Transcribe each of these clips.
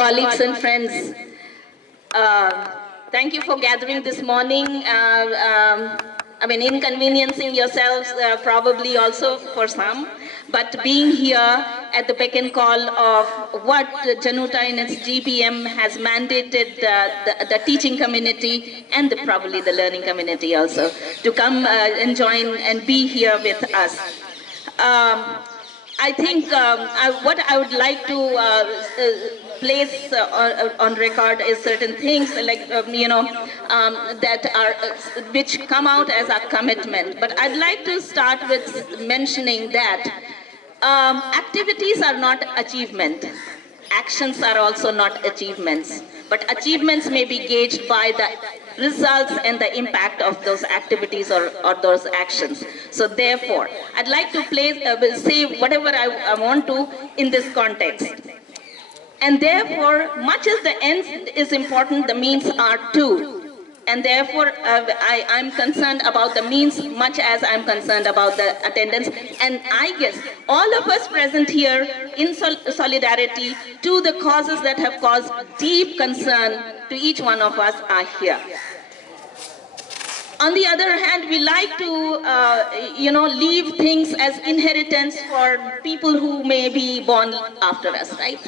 colleagues and friends, thank you for gathering this morning. I mean, inconveniencing yourselves probably also for some, but being here at the beck and call of what JNUTA in its GBM has mandated the teaching community and probably the learning community also to come and join and be here with us. I think what I would like to place on record is certain things like that are which come out as a commitment. But I'd like to start with mentioning that activities are not achievement. Actions are also not achievements. But achievements may be gauged by the results and the impact of those activities or those actions. So therefore, I'd like to say whatever I want to in this context. And therefore, much as the end is important, the means are too. And therefore, I'm concerned about the means much as I'm concerned about the attendance. And I guess all of us present here in solidarity to the causes that have caused deep concern to each one of us are here. On the other hand, we like to, leave things as inheritance for people who may be born after us, right?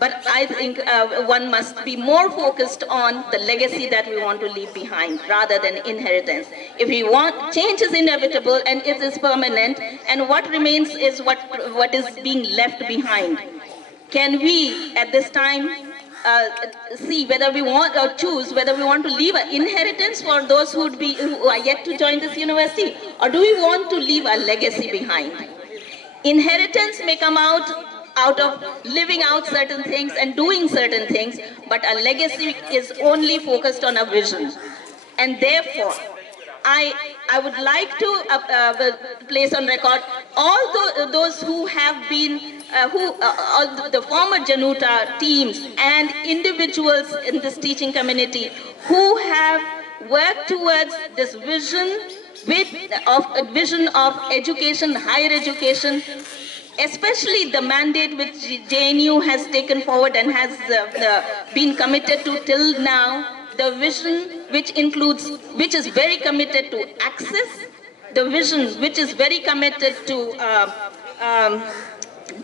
But I think one must be more focused on the legacy that we want to leave behind rather than inheritance. If we want, change is inevitable and it is permanent, and what remains is what is being left behind. Can we, at this time, see whether we want or choose whether we want to leave an inheritance for those who are yet to join this university, or do we want to leave a legacy behind? Inheritance may come out of living out certain things and doing certain things, but a legacy is only focused on a vision. And therefore, I would like to place on record all those who have been, all the former JNUTA teams and individuals in this teaching community who have worked towards this vision of education, higher education, especially the mandate which JNU has taken forward and has been committed to till now, the vision which is very committed to access, the vision which is very committed to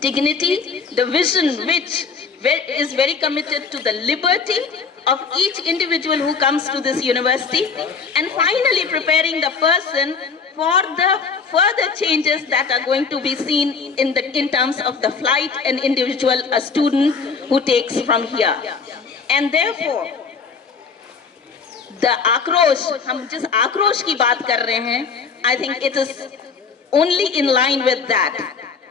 dignity, the vision which is very committed to the liberty of each individual who comes to this university, and finally preparing the person for the further changes that are going to be seen in terms of the flight and individual student who takes from here. And therefore, the Aakrosh, हम जिस आक्रोश की बात कर रहे हैं, I think it is only in line with that.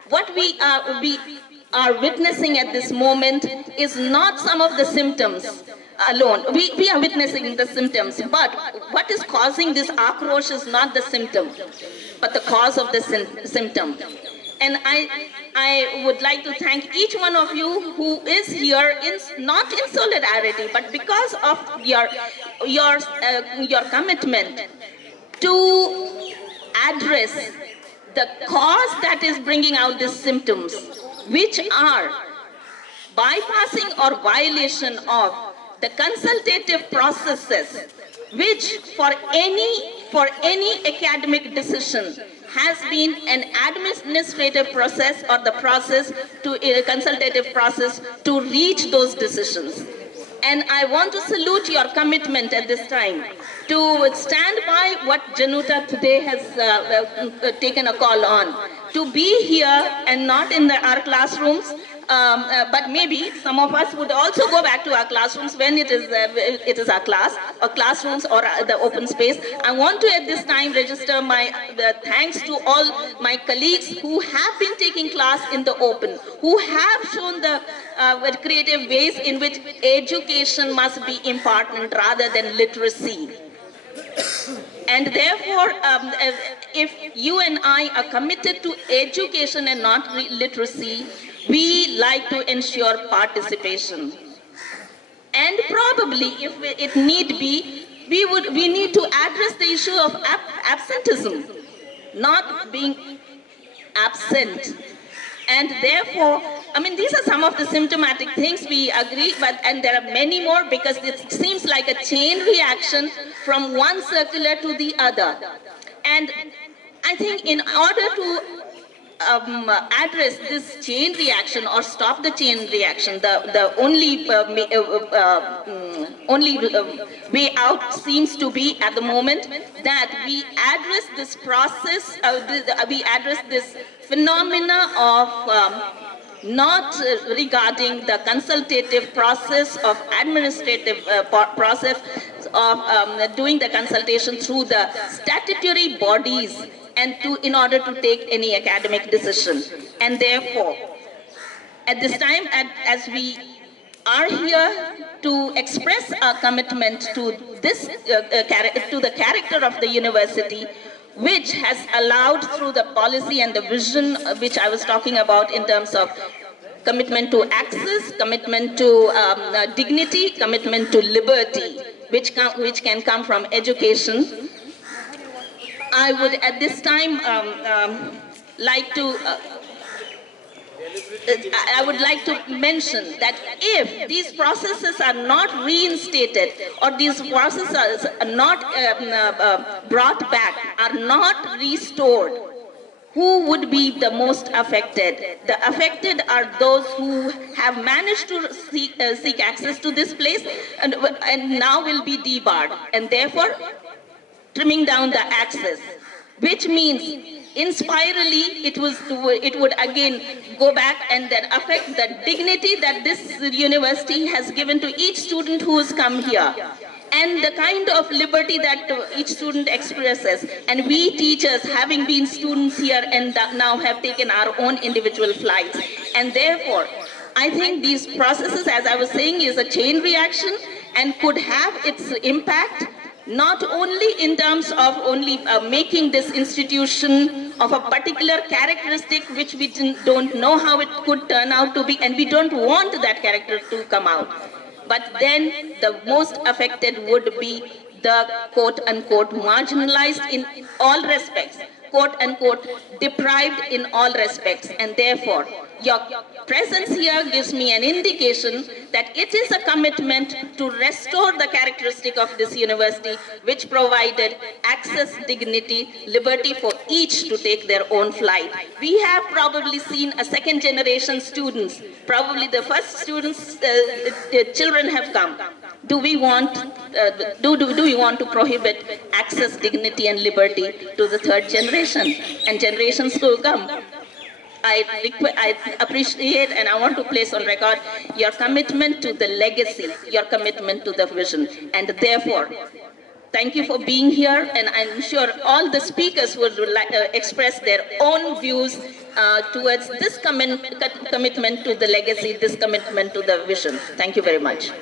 What we are witnessing at this moment is not some of the symptoms alone. We are witnessing the symptoms, but what is causing this Aakrosh is not the symptom, but the cause of the symptom. And I would like to thank each one of you who is here, not in solidarity, but because of your commitment to address the cause that is bringing out these symptoms, which are bypassing or violation of the consultative processes, which for any academic decision has been an administrative process or the process to a consultative process to reach those decisions. And I want to salute your commitment at this time to stand by what JNUTA today has taken a call on, to be here and not in our classrooms, but maybe some of us would also go back to our classrooms when it is our class, or classrooms or the open space. I want to at this time register my thanks to all my colleagues who have been taking class in the open, who have shown the creative ways in which education must be imparted rather than literacy. And therefore, if you and I are committed to education and not literacy, we like to ensure participation. And probably, if it need be, we need to address the issue of absenteeism, not being absent. And therefore, I mean, these are some of the symptomatic things we agree, and there are many more because it seems like a chain reaction from one circular to the other. And I think in order to address this chain reaction or stop the chain reaction, the only way out seems to be at the moment that we address this process, we address this phenomena of not regarding the consultative process of administrative process of doing the consultation through the statutory bodies and in order to take any academic decision. And therefore, at this time, as we are here to express our commitment to this, to the character of the university, which has allowed through the policy and the vision which I was talking about in terms of commitment to access, commitment to dignity, commitment to liberty, which can come from education. I would at this time like to mention that if these processes are not reinstated or these processes are not brought back, are not restored, who would be the most affected? The affected are those who have managed to seek access to this place and now will be debarred, and therefore trimming down the access, which means inspirally it would again go back and then affect the dignity that this university has given to each student who has come here, and the kind of liberty that each student expresses. And we teachers, having been students here and now have taken our own individual flights, and therefore I think these processes, as I was saying, is a chain reaction and could have its impact not only in terms of only making this institution of a particular characteristic which we don't know how it could turn out to be, and we don't want that character to come out, but then the most affected would be the quote-unquote marginalized in all respects, quote-unquote deprived in all respects. And therefore, your presence here gives me an indication that it is a commitment to restore the characteristic of this university, which provided access, dignity, liberty for each to take their own flight. We have probably seen a second generation students, probably the first students, children have come. Do we want to prohibit access, dignity, and liberty to the third generation and generations to come? I appreciate and I want to place on record your commitment to the legacy, your commitment to the vision, and therefore, thank you for being here, and I'm sure all the speakers will express their own views towards this commitment to the legacy, this commitment to the vision. Thank you very much.